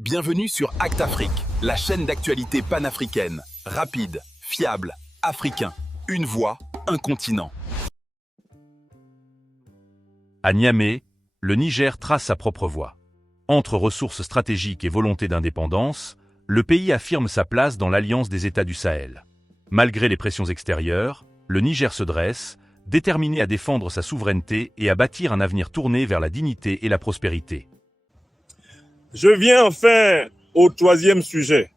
Bienvenue sur Act Afrique, la chaîne d'actualité panafricaine. Rapide, fiable, africain. Une voix, un continent. À Niamey, le Niger trace sa propre voie. Entre ressources stratégiques et volonté d'indépendance, le pays affirme sa place dans l'alliance des États du Sahel. Malgré les pressions extérieures, le Niger se dresse, déterminé à défendre sa souveraineté et à bâtir un avenir tourné vers la dignité et la prospérité. Je viens enfin au troisième sujet.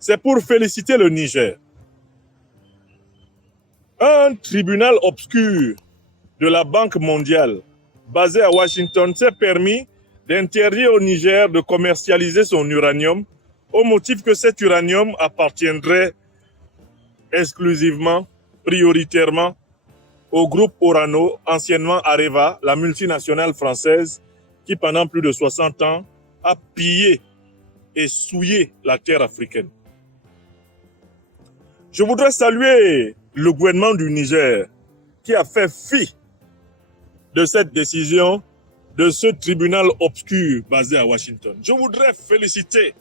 C'est pour féliciter le Niger. Un tribunal obscur de la Banque mondiale, basé à Washington, s'est permis d'interdire au Niger de commercialiser son uranium au motif que cet uranium appartiendrait exclusivement, prioritairement, au groupe Orano, anciennement Areva, la multinationale française, qui pendant plus de 60 ans a pillé et souillé la terre africaine. Je voudrais saluer le gouvernement du Niger qui a fait fi de cette décision de ce tribunal obscur basé à Washington. Je voudrais féliciter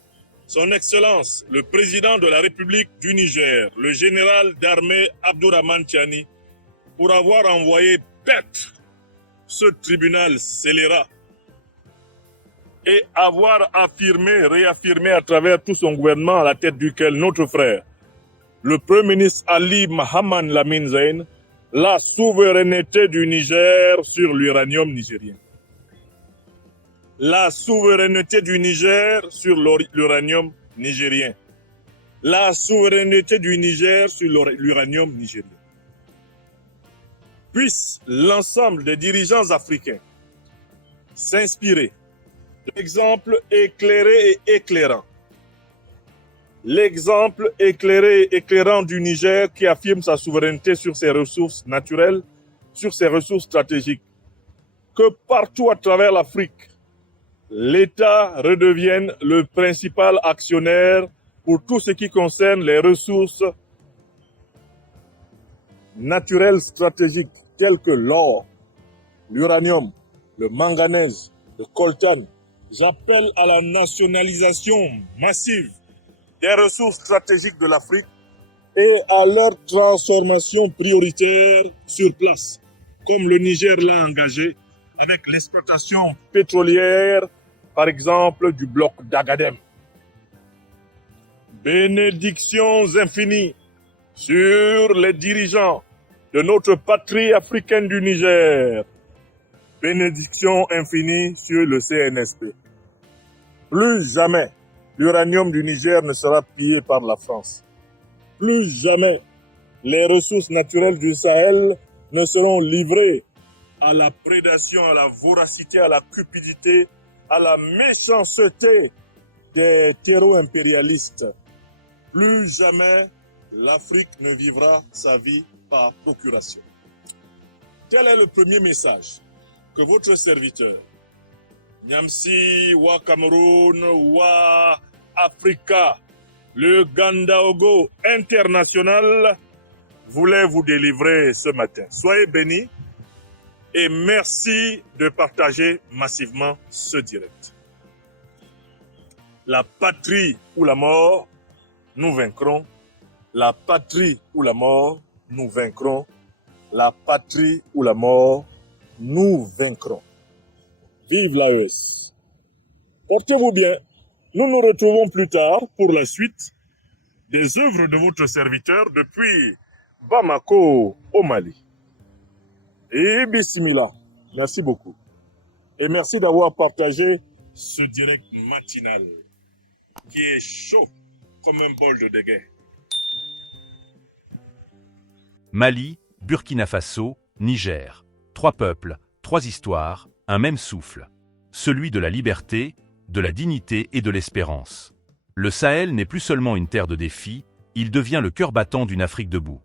son Excellence, le président de la République du Niger, le général d'armée Abdourahmane Tiani, pour avoir envoyé paître ce tribunal scélérat et avoir réaffirmé à travers tout son gouvernement, à la tête duquel notre frère, le Premier ministre Ali Mohamed Lamine Zein, la souveraineté du Niger sur l'uranium nigérien. La souveraineté du Niger sur l'uranium nigérien. La souveraineté du Niger sur l'uranium nigérien. Puisse l'ensemble des dirigeants africains s'inspirer de l'exemple éclairé et éclairant. L'exemple éclairé et éclairant du Niger qui affirme sa souveraineté sur ses ressources naturelles, sur ses ressources stratégiques. Que partout à travers l'Afrique, l'État redevienne le principal actionnaire pour tout ce qui concerne les ressources naturelles stratégiques telles que l'or, l'uranium, le manganèse, le coltan. J'appelle à la nationalisation massive des ressources stratégiques de l'Afrique et à leur transformation prioritaire sur place, comme le Niger l'a engagé avec l'exploitation pétrolière, par exemple, du bloc d'Agadem. Bénédictions infinies sur les dirigeants de notre patrie africaine du Niger. Bénédictions infinies sur le CNSP. Plus jamais l'uranium du Niger ne sera pillé par la France. Plus jamais les ressources naturelles du Sahel ne seront livrées à la prédation, à la voracité, à la cupidité, à la méchanceté des terreaux-impérialistes. Plus jamais l'Afrique ne vivra sa vie par procuration. Tel est le premier message que votre serviteur, Nyamsi, wa Cameroun, wa Africa, le Gandaogo international, voulait vous délivrer ce matin. Soyez bénis et merci de partager massivement ce direct. La patrie ou la mort, nous vaincrons. La patrie ou la mort, nous vaincrons. La patrie ou la mort, nous vaincrons. Vive l'AES. Portez-vous bien. Nous nous retrouvons plus tard pour la suite des œuvres de votre serviteur depuis Bamako au Mali. Et bismillah. Merci beaucoup. Et merci d'avoir partagé ce direct matinal qui est chaud comme un bol de déguin. Mali, Burkina Faso, Niger. 3 peuples, 3 histoires, un même souffle. Celui de la liberté, de la dignité et de l'espérance. Le Sahel n'est plus seulement une terre de défis, il devient le cœur battant d'une Afrique debout.